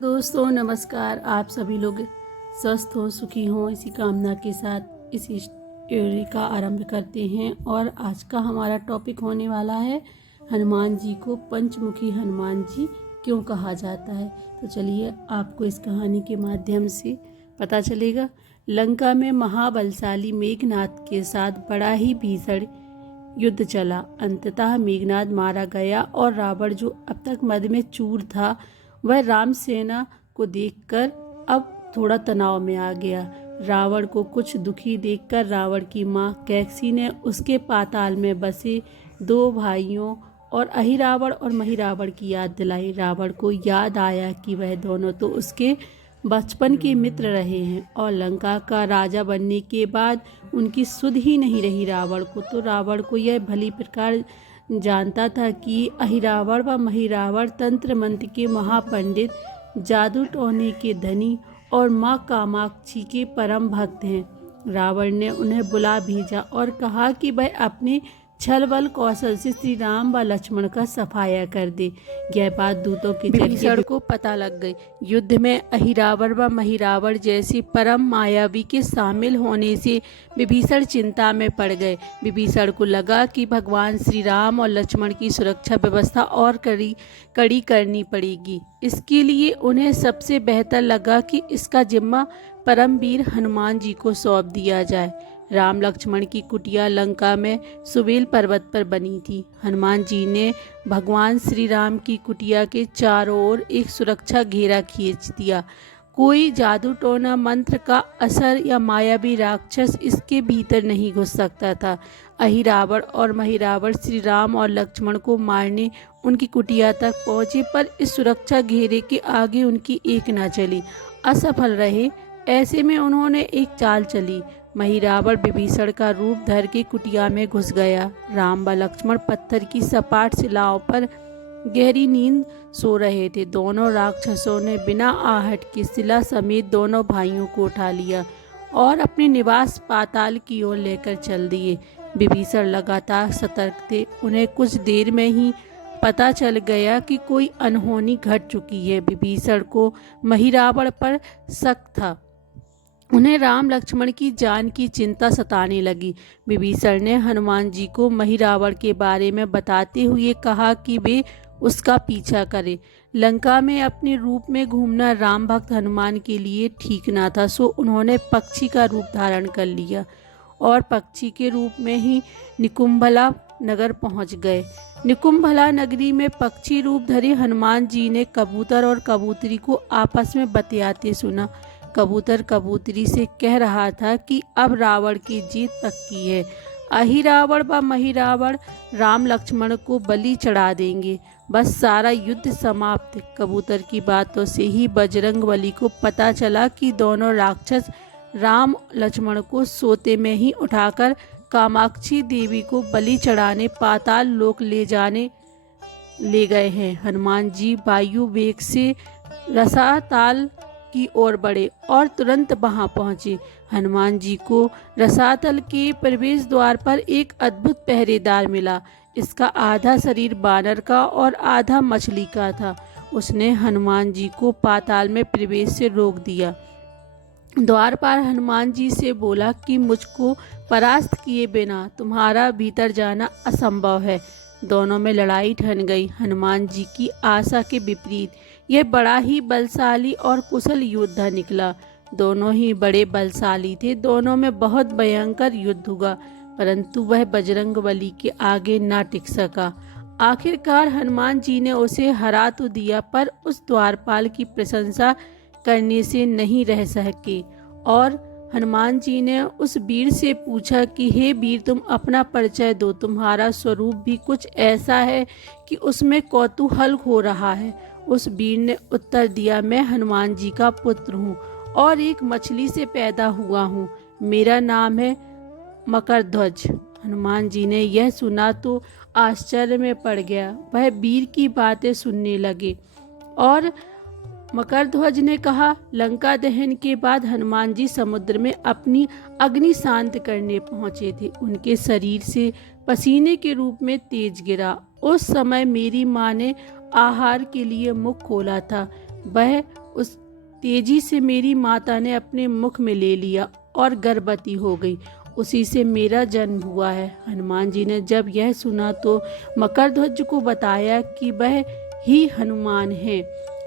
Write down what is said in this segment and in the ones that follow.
दोस्तों नमस्कार। आप सभी लोग स्वस्थ हो, सुखी हो, इसी कामना के साथ इस स्टोरी का आरंभ करते हैं। और आज का हमारा टॉपिक होने वाला है हनुमान जी को पंचमुखी हनुमान जी क्यों कहा जाता है। तो चलिए आपको इस कहानी के माध्यम से पता चलेगा। लंका में महाबलशाली मेघनाद के साथ बड़ा ही भीषण युद्ध चला। अंततः मेघनाद मारा गया और रावण, जो अब तक मद में चूर था, वह राम सेना को देखकर अब थोड़ा तनाव में आ गया। रावण को कुछ दुखी देखकर रावण की मां कैकसी ने उसके पाताल में बसे दो भाइयों और अहिरावण और महिरावण की याद दिलाई। रावण को याद आया कि वह दोनों तो उसके बचपन के मित्र रहे हैं और लंका का राजा बनने के बाद उनकी सुध ही नहीं रही रावण को। तो रावण को यह भली प्रकार जानता था कि अहिरावण व महिरावण तंत्र मंत्र के महापंडित, जादू टोने के धनी और माँ कामाक्षी के परम भक्त हैं। रावण ने उन्हें बुला भेजा और कहा कि वह अपने छल बल कौशल से श्री राम व लक्ष्मण का सफाया कर दे। यह बात दूतों के जरिए को पता लग गई। युद्ध में अहिरावण व महिरावण जैसे परम मायावी के शामिल होने से विभीषण चिंता में पड़ गए। विभीषण को लगा कि भगवान श्री राम और लक्ष्मण की सुरक्षा व्यवस्था और कड़ी करनी पड़ेगी। इसके लिए उन्हें सबसे बेहतर लगा कि इसका जिम्मा परमवीर हनुमान जी को सौंप दिया जाए। राम लक्ष्मण की कुटिया लंका में सुबेल पर्वत पर बनी थी। हनुमान जी ने भगवान श्री राम की कुटिया के चारों ओर एक सुरक्षा घेरा खींच दिया। कोई जादू टोना मंत्र का असर या मायावी राक्षस इसके भीतर नहीं घुस सकता था। अहिरावण और महिरावण श्री राम और लक्ष्मण को मारने उनकी कुटिया तक पहुंचे, पर इस सुरक्षा घेरे के आगे उनकी एक न चली। असफल रहे। ऐसे में उन्होंने एक चाल चली। महिरावण विभीषण का रूप धर के कुटिया में घुस गया। राम व लक्ष्मण पत्थर की सपाट शिलाओं पर गहरी नींद सो रहे थे। दोनों राक्षसों ने बिना आहट के शिला समेत दोनों भाइयों को उठा लिया और अपने निवास पाताल की ओर लेकर चल दिए। विभीषण लगातार सतर्क थे। उन्हें कुछ देर में ही पता चल गया कि कोई अनहोनी घट चुकी है। विभीषण को महिरावण पर शक था। उन्हें राम लक्ष्मण की जान की चिंता सताने लगी। विभीषण ने हनुमान जी को महिरावण के बारे में बताते हुए कहा कि वे उसका पीछा करें। लंका में अपने रूप में घूमना राम भक्त हनुमान के लिए ठीक ना था, सो उन्होंने पक्षी का रूप धारण कर लिया और पक्षी के रूप में ही निकुंभला नगर पहुंच गए। निकुंभला नगरी में पक्षी रूप धरे हनुमान जी ने कबूतर और कबूतरी को आपस में बतियाते सुना। कबूतर कबूतरी से कह रहा था कि अब रावण की जीत पक्की है। अहिरावण व महिरावण राम लक्ष्मण को बलि चढ़ा देंगे, बस सारा युद्ध समाप्त। कबूतर की बातों से ही बजरंगबली को पता चला कि दोनों राक्षस राम लक्ष्मण को सोते में ही उठाकर कामाक्षी देवी को बलि चढ़ाने पाताल लोक ले गए हैं। हनुमान जी वायु वेग से रसाताल की ओर बढ़े और तुरंत वहां पहुंचे। हनुमान जी को रसातल के प्रवेश द्वार पर एक अद्भुत पहरेदार मिला। इसका आधा शरीर बानर का और आधा मछली का था। उसने हनुमान जी को पाताल में प्रवेश से रोक दिया। द्वार पर हनुमान जी से बोला कि मुझको परास्त किए बिना तुम्हारा भीतर जाना असंभव है। दोनों में लड़ाई ठन गई। हनुमान जी की आशा के विपरीत यह बड़ा ही बलशाली और कुशल योद्धा निकला। दोनों ही बड़े बलशाली थे। दोनों में बहुत भयंकर युद्ध हुआ, परंतु वह बजरंगबली के आगे ना टिक सका। आखिरकार हनुमान जी ने उसे हरा तो दिया, पर उस द्वारपाल की प्रशंसा करने से नहीं रह सके और हनुमान जी ने उस वीर से पूछा कि हे वीर, तुम अपना परिचय दो। तुम्हारा स्वरूप भी कुछ ऐसा है कि उसमें कौतूहल हो रहा है। उस वीर ने उत्तर दिया, मैं हनुमान जी का पुत्र हूँ और एक मछली से पैदा हुआ हूँ। मेरा नाम है मकरध्वज। हनुमान जी ने यह सुना तो आश्चर्य में पड़ गया। वह वीर की बातें सुनने लगे और मकरध्वज ने कहा, लंका दहन के बाद हनुमान जी समुद्र में अपनी अग्नि शांत करने पहुंचे थे। उनके शरीर से पसीने के रूप में तेज गिरा। उस समय मेरी माँ ने आहार के लिए मुख खोला था। वह उस तेजी से मेरी माता ने अपने मुख में ले लिया और गर्भवती हो गई। उसी से मेरा जन्म हुआ है। हनुमान जी ने जब यह सुना तो मकरध्वज को बताया कि वह ही हनुमान है,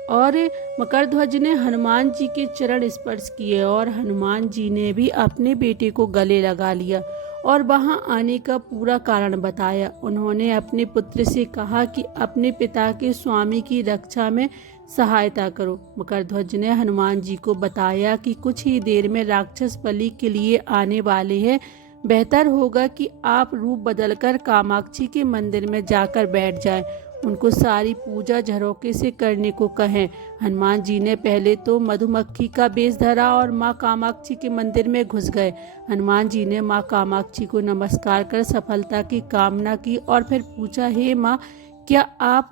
और मकरध्वज ने हनुमान जी के चरण स्पर्श किए और हनुमान जी ने भी अपने बेटे को गले लगा लिया और वहां आने का पूरा कारण बताया। उन्होंने अपने पुत्र से कहा कि अपने पिता के स्वामी की रक्षा में सहायता करो। मकरध्वज ने हनुमान जी को बताया कि कुछ ही देर में राक्षस बलि के लिए आने वाले हैं। बेहतर होगा कि आप रूप बदलकर कामाक्षी के मंदिर में जाकर बैठ जाएं। उनको सारी पूजा झरोके से करने को कहें। हनुमान जी ने पहले तो मधुमक्खी का वेश धरा और माँ कामाक्षी के मंदिर में घुस गए। हनुमान जी ने माँ कामाक्षी को नमस्कार कर सफलता की कामना की और फिर पूछा, हे माँ, क्या आप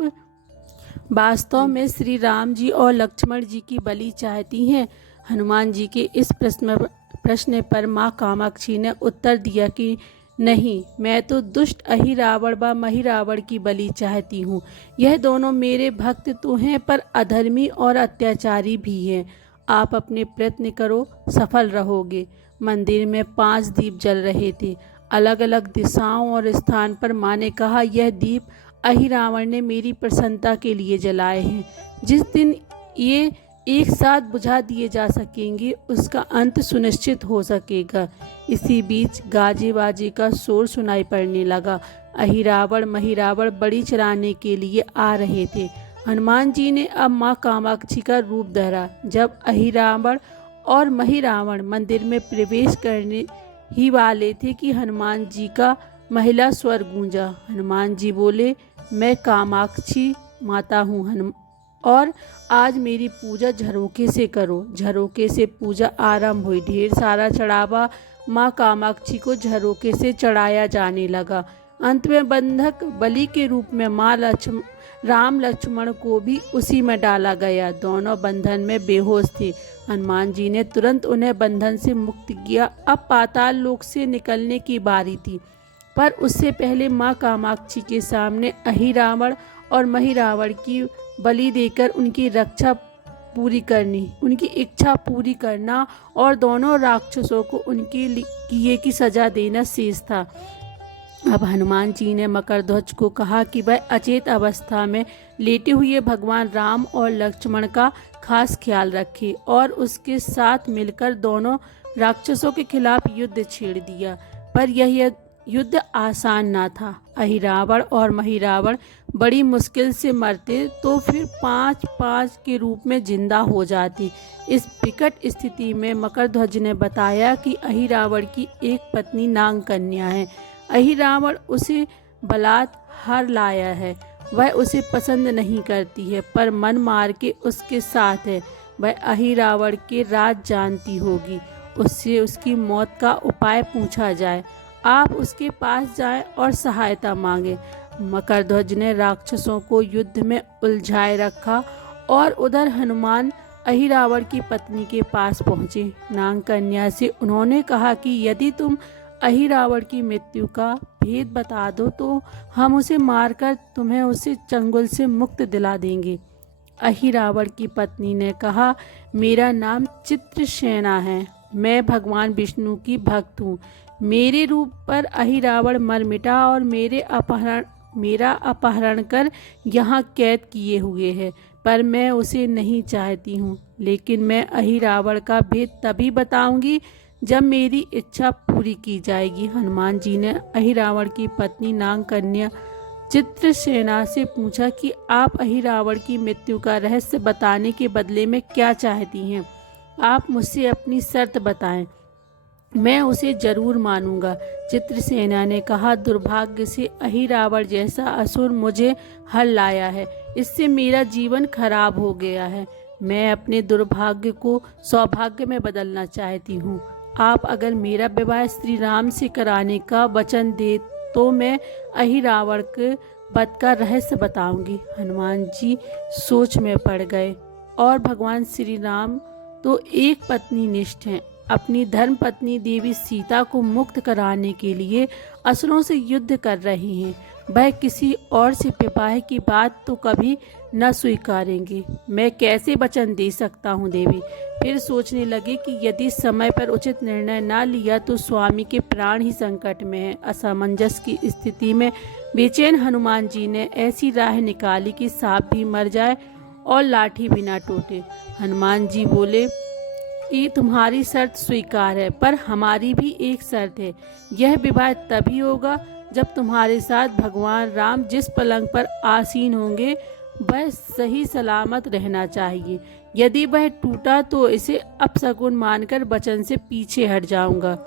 वास्तव में श्री राम जी और लक्ष्मण जी की बलि चाहती हैं? हनुमान जी के इस प्रश्न पर माँ कामाक्षी ने उत्तर दिया कि नहीं, मैं तो दुष्ट अहिरावण व महिरावण की बलि चाहती हूँ। यह दोनों मेरे भक्त तो हैं, पर अधर्मी और अत्याचारी भी हैं। आप अपने प्रयत्न करो, सफल रहोगे। मंदिर में 5 दीप जल रहे थे, अलग अलग दिशाओं और स्थान पर। माँ ने कहा, यह दीप अहिरावण ने मेरी प्रसन्नता के लिए जलाए हैं। जिस दिन ये एक साथ बुझा दिए जा सकेंगे, उसका अंत सुनिश्चित हो सकेगा। इसी बीच गाजे बाजे का शोर सुनाई पड़ने लगा। अहिरावण महिरावण बलि चढ़ाने के लिए आ रहे थे। हनुमान जी ने अब माँ कामाक्षी का रूप धरा। जब अहिरावण और महिरावण मंदिर में प्रवेश करने ही वाले थे कि हनुमान जी का महिला स्वर गूंजा। हनुमान जी बोले, मैं कामाक्षी माता हूँ और आज मेरी पूजा झरोके से करो। झरोके से पूजा आरंभ हुई। ढेर सारा चढ़ावा माँ कामाक्षी को झरोके से चढ़ाया जाने लगा। अंत में बंधक बलि के रूप में माँ राम लक्ष्मण को भी उसी में डाला गया। दोनों बंधन में बेहोश थे। हनुमान जी ने तुरंत उन्हें बंधन से मुक्त किया। अब पाताल लोक से निकलने की बारी थी, पर उससे पहले माँ कामाक्षी के सामने अहिरावण और महिरावण की बलि देकर उनकी इच्छा पूरी करना और दोनों राक्षसों को उनके किए की सजा देना शेष था। अब हनुमान जी ने मकरध्वज को कहा कि वह अचेत अवस्था में लेटे हुए भगवान राम और लक्ष्मण का खास ख्याल रखे और उसके साथ मिलकर दोनों राक्षसों के खिलाफ युद्ध छेड़ दिया। पर यह युद्ध आसान ना था। अहिरावण और महिरावण बड़ी मुश्किल से मरते तो फिर 5-5 के रूप में जिंदा हो जाते। इस विकट स्थिति में मकरध्वज ने बताया कि अहिरावण की एक पत्नी नाग कन्या है। अहिरावण उसे बलात् हर लाया है। वह उसे पसंद नहीं करती है, पर मन मार के उसके साथ है। वह अहिरावण के राज जानती होगी। उससे उसकी मौत का उपाय पूछा जाए। आप उसके पास जाएं और सहायता मांगें। मकरध्वज ने राक्षसों को युद्ध में उलझाए रखा और उधर हनुमान अहिरावण की पत्नी के पास पहुँचे। नाग कन्या से उन्होंने कहा कि यदि तुम अहिरावण की मृत्यु का भेद बता दो तो हम उसे मारकर तुम्हें उसे चंगुल से मुक्त दिला देंगे। अहिरावण की पत्नी ने कहा, मेरा नाम चित्रसेना है। मैं भगवान विष्णु की भक्त हूँ। मेरे रूप पर अहिरावण मर मिटा और मेरा अपहरण कर यहाँ कैद किए हुए है, पर मैं उसे नहीं चाहती हूँ। लेकिन मैं अहिरावण का भेद तभी बताऊंगी जब मेरी इच्छा पूरी की जाएगी। हनुमान जी ने अहिरावण की पत्नी नाग कन्या चित्रसेना से पूछा कि आप अहिरावण की मृत्यु का रहस्य बताने के बदले में क्या चाहती हैं? आप मुझसे अपनी शर्त बताएं, मैं उसे जरूर मानूंगा। चित्रसेना ने कहा, दुर्भाग्य से अहिरावण जैसा असुर मुझे हर लाया है। इससे मेरा जीवन खराब हो गया है। मैं अपने दुर्भाग्य को सौभाग्य में बदलना चाहती हूँ। आप अगर मेरा विवाह श्री राम से कराने का वचन दे तो मैं अहिरावण के वध का रहस्य बताऊंगी। हनुमान जी सोच में पड़ गए और भगवान श्री राम तो एक पत्नी निष्ठ हैं। अपनी धर्म पत्नी देवी सीता को मुक्त कराने के लिए असुरों से युद्ध कर रहे हैं। वह किसी और से विवाह की बात तो कभी न स्वीकारेंगे। मैं कैसे वचन दे सकता हूँ देवी। फिर सोचने लगे कि यदि समय पर उचित निर्णय न लिया तो स्वामी के प्राण ही संकट में हैं। असमंजस की स्थिति में बेचैन हनुमान जी ने ऐसी राह निकाली कि सांप भी मर जाए और लाठी भी ना टूटे। हनुमान जी बोले कि तुम्हारी शर्त स्वीकार है, पर हमारी भी एक शर्त है। यह विवाह तभी होगा जब तुम्हारे साथ भगवान राम जिस पलंग पर आसीन होंगे वह सही सलामत रहना चाहिए। यदि वह टूटा तो इसे अपशकुन मानकर वचन से पीछे हट जाऊंगा।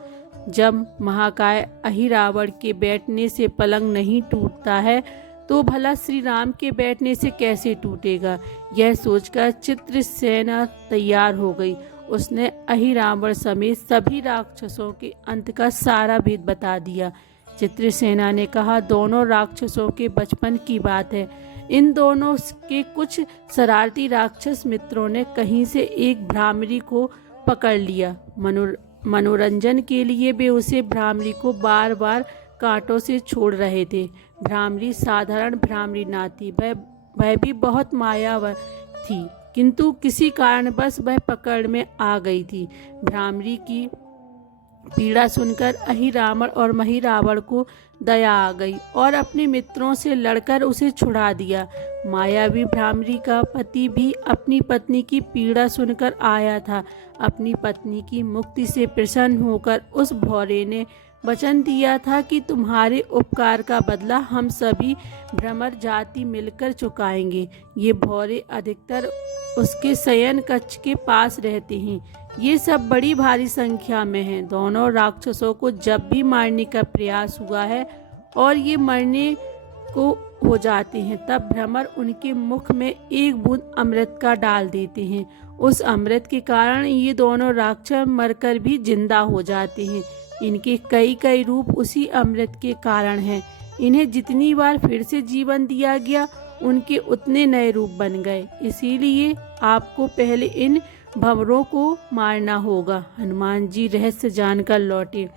जब महाकाय अहिरावण के बैठने से पलंग नहीं टूटता है तो भला श्री राम के बैठने से कैसे टूटेगा। यह सोचकर चित्रसेना तैयार हो गई। उसने अहिरावण समेत सभी राक्षसों के अंत का सारा भेद बता दिया। चित्रसेना ने कहा, दोनों राक्षसों के बचपन की बात है। इन दोनों के कुछ शरारती राक्षस मित्रों ने कहीं से एक भ्रामरी को पकड़ लिया। मनोरंजन के लिए वे उसे भ्रामरी को बार बार कांटों से छोड़ रहे थे। भ्रामरी साधारण भ्रामरी ना थी, वह भी बहुत मायावर थी, किंतु किसी कारणवश वह पकड़ में आ गई थी। भ्रामरी की पीड़ा सुनकर अहिरावण और महिरावण को दया आ गई और अपने मित्रों से लड़कर उसे छुड़ा दिया। मायावी भ्रामरी का पति भी अपनी पत्नी की पीड़ा सुनकर आया था। अपनी पत्नी की मुक्ति से प्रसन्न होकर उस भौरे ने वचन दिया था कि तुम्हारे उपकार का बदला हम सभी भ्रमर जाति मिलकर चुकाएंगे। ये भौरे अधिकतर उसके शयन कक्ष के पास रहते हैं। ये सब बड़ी भारी संख्या में हैं। दोनों राक्षसों को जब भी मारने का प्रयास हुआ है और ये मरने को हो जाते हैं, तब भ्रमर उनके मुख में एक बूंद अमृत का डाल देते हैं। उस अमृत के कारण ये दोनों राक्षस मरकर भी जिंदा हो जाते हैं। इनके कई कई रूप उसी अमृत के कारण हैं। इन्हें जितनी बार फिर से जीवन दिया गया उनके उतने नए रूप बन गए। इसीलिए आपको पहले इन भंवरों को मारना होगा। हनुमान जी रहस्य जानकर लौटे।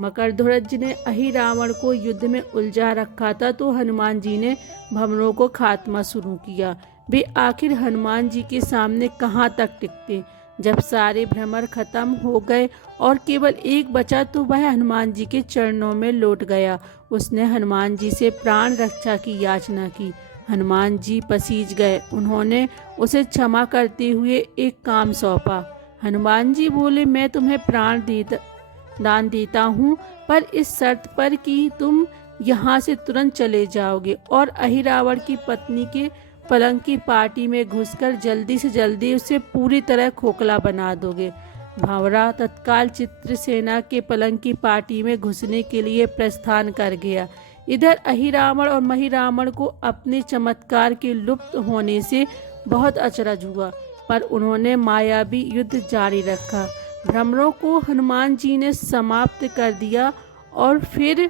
मकरध्वज ने अहिरावण को युद्ध में उलझा रखा था, तो हनुमान जी ने भंवरों को खात्मा शुरू किया। वे आखिर हनुमान जी के सामने कहाँ तक टिकते। जब सारे भ्रमर खत्म हो गए और केवल एक बचा तो वह हनुमान जी के चरणों में लौट गया। उसने हनुमान जी से प्राण रक्षा की याचना की। हनुमान जी पसीज गए। उन्होंने उसे क्षमा करते हुए एक काम सौंपा। हनुमान जी बोले, मैं तुम्हें प्राण दान देता हूँ, पर इस शर्त पर कि तुम यहाँ से तुरंत चले जाओगे और अहिरावण की पत्नी के पलंग की पार्टी में घुसकर जल्दी से जल्दी उसे पूरी तरह खोखला बना दोगे। भावरा तत्काल चित्रसेना के पलंग की पार्टी में घुसने के लिए प्रस्थान कर गया। इधर अहिरावण और महिरावण को अपने चमत्कार के लुप्त होने से बहुत अचरज हुआ, पर उन्होंने मायावी युद्ध जारी रखा। भ्रमरों को हनुमान जी ने समाप्त कर दिया और फिर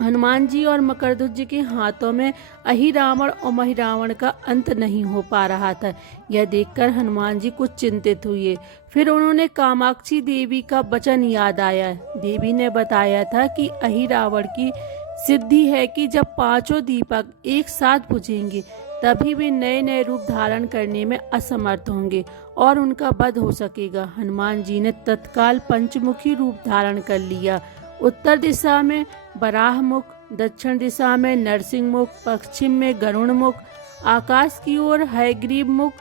हनुमान जी और मकरध्वज के हाथों में अहिरावण और महिरावण का अंत नहीं हो पा रहा था। यह देखकर हनुमान जी कुछ चिंतित हुए। फिर उन्होंने कामाक्षी देवी का वचन याद आया। देवी ने बताया था कि अहिरावण की सिद्धि है कि जब पांचों दीपक एक साथ बुझेंगे तभी वे नए नए रूप धारण करने में असमर्थ होंगे और उनका वध हो सकेगा। हनुमान जी ने तत्काल पंचमुखी रूप धारण कर लिया। उत्तर दिशा में बराह मुख, दक्षिण दिशा में नरसिंह मुख, पश्चिम में गरुण मुख, आकाश की ओर हयग्रीव मुख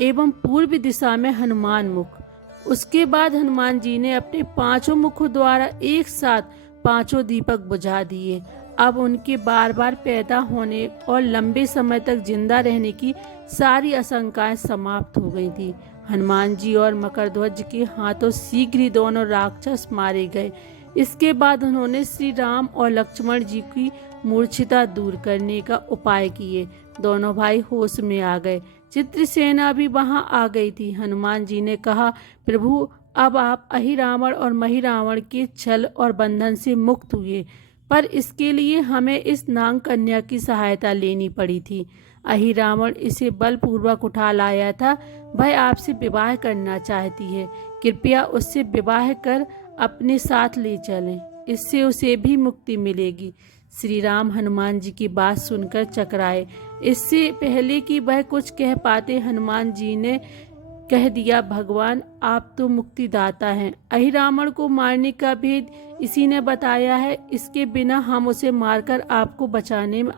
एवं पूर्व दिशा में हनुमान मुख। उसके बाद हनुमान जी ने अपने पांचों मुखों द्वारा एक साथ पांचों दीपक बुझा दिए। अब उनके बार बार पैदा होने और लंबे समय तक जिंदा रहने की सारी आशंकाएं समाप्त हो गई थी। हनुमान जी और मकरध्वज के हाथों शीघ्र ही दोनों राक्षस मारे गए। इसके बाद उन्होंने श्री राम और लक्ष्मण जी की मूर्छिता दूर करने का उपाय किए। दोनों भाई होश में आ गए। चित्रसेना भी वहां आ गई थी। हनुमान जी ने कहा, प्रभु, अब आप अहिरावण और महिरावण के छल और बंधन से मुक्त हुए, पर इसके लिए हमें इस नाग कन्या की सहायता लेनी पड़ी थी। अहिरावण इसे बलपूर्वक उठा लाया था। वह आपसे विवाह करना चाहती है। कृपया उससे विवाह कर अपने साथ ले चलें। इससे उसे भी मुक्ति मिलेगी। श्री राम हनुमान जी की बात सुनकर चकराए। इससे पहले कि वह कुछ कह पाते, हनुमान जी ने कह दिया, भगवान आप तो मुक्तिदाता हैं। अहिरावण को मारने का भेद इसी ने बताया है। इसके बिना हम उसे मारकर आपको बचाने में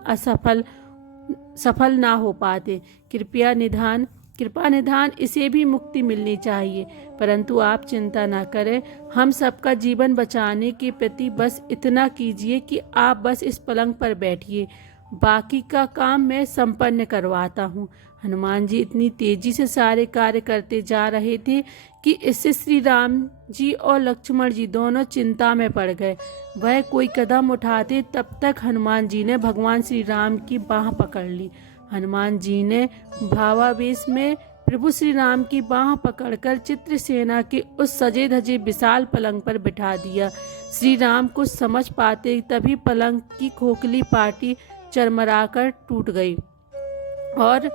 सफल ना हो पाते। कृपा निधान इसे भी मुक्ति मिलनी चाहिए। परंतु आप चिंता ना करें, हम सबका जीवन बचाने के प्रति बस इतना कीजिए कि आप बस इस पलंग पर बैठिए, बाकी का काम मैं संपन्न करवाता हूँ। हनुमान जी इतनी तेजी से सारे कार्य करते जा रहे थे कि इससे श्री राम जी और लक्ष्मण जी दोनों चिंता में पड़ गए। वह कोई कदम उठाते तब तक हनुमान जी ने भगवान श्री राम की बाह पकड़ ली। हनुमान जी ने भावावेश में प्रभु श्री राम की बाह पकड़कर चित्रसेना के उस सजे धजे विशाल पलंग पर बिठा दिया। श्री राम कुछ समझ पाते तभी पलंग की खोखली पाटी चरमराकर टूट गई और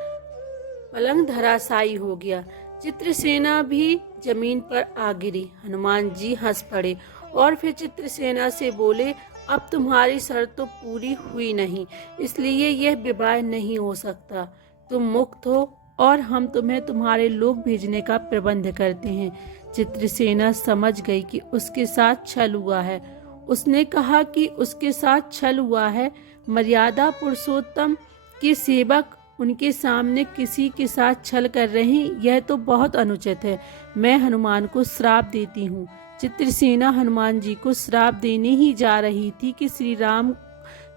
पलंग धराशायी हो गया। चित्रसेना भी जमीन पर आ गिरी। हनुमान जी हंस पड़े और फिर चित्रसेना से बोले, अब तुम्हारी शर्त तो पूरी हुई नहीं, इसलिए यह विवाह नहीं हो सकता। तुम मुक्त हो और हम तुम्हें तुम्हारे लोग भेजने का प्रबंध करते हैं। चित्रसेना समझ गई कि उसके साथ छल हुआ है। उसने कहा कि उसके साथ छल हुआ है। मर्यादा पुरुषोत्तम के सेवक उनके सामने किसी के साथ छल कर रहे हैं, यह तो बहुत अनुचित है। मैं हनुमान को श्राप देती हूँ। चित्रसेना हनुमान जी को श्राप देने ही जा रही थी कि श्री राम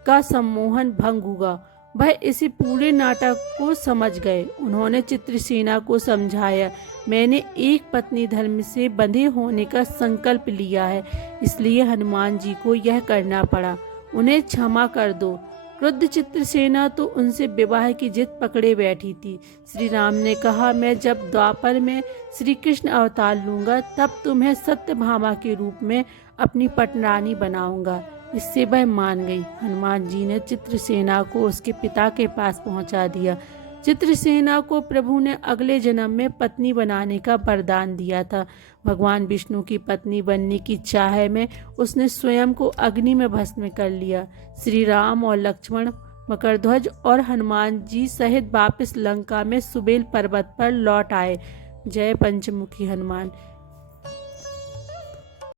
का सम्मोहन भंग हुआ। वह इसी पूरे नाटक को समझ गए। उन्होंने चित्रसेना को समझाया, मैंने एक पत्नी धर्म से बंधे होने का संकल्प लिया है, इसलिए हनुमान जी को यह करना पड़ा। उन्हें क्षमा कर दो। क्रुद्ध चित्रसेना तो उनसे विवाह की जिद पकड़े बैठी थी। श्री राम ने कहा, मैं जब द्वापर में श्री कृष्ण अवतार लूंगा तब तुम्हें सत्यभामा के रूप में अपनी पटरानी बनाऊंगा। इससे वह मान गई। हनुमान जी ने चित्रसेना को उसके पिता के पास पहुंचा दिया। चित्रसेना को प्रभु ने अगले जन्म में पत्नी बनाने का वरदान दिया था। भगवान विष्णु की पत्नी बनने की चाह में उसने स्वयं को अग्नि में भस्म कर लिया। श्री राम और लक्ष्मण, मकरध्वज और हनुमान जी सहित वापस लंका में सुबेल पर्वत पर लौट आए। जय पंचमुखी हनुमान।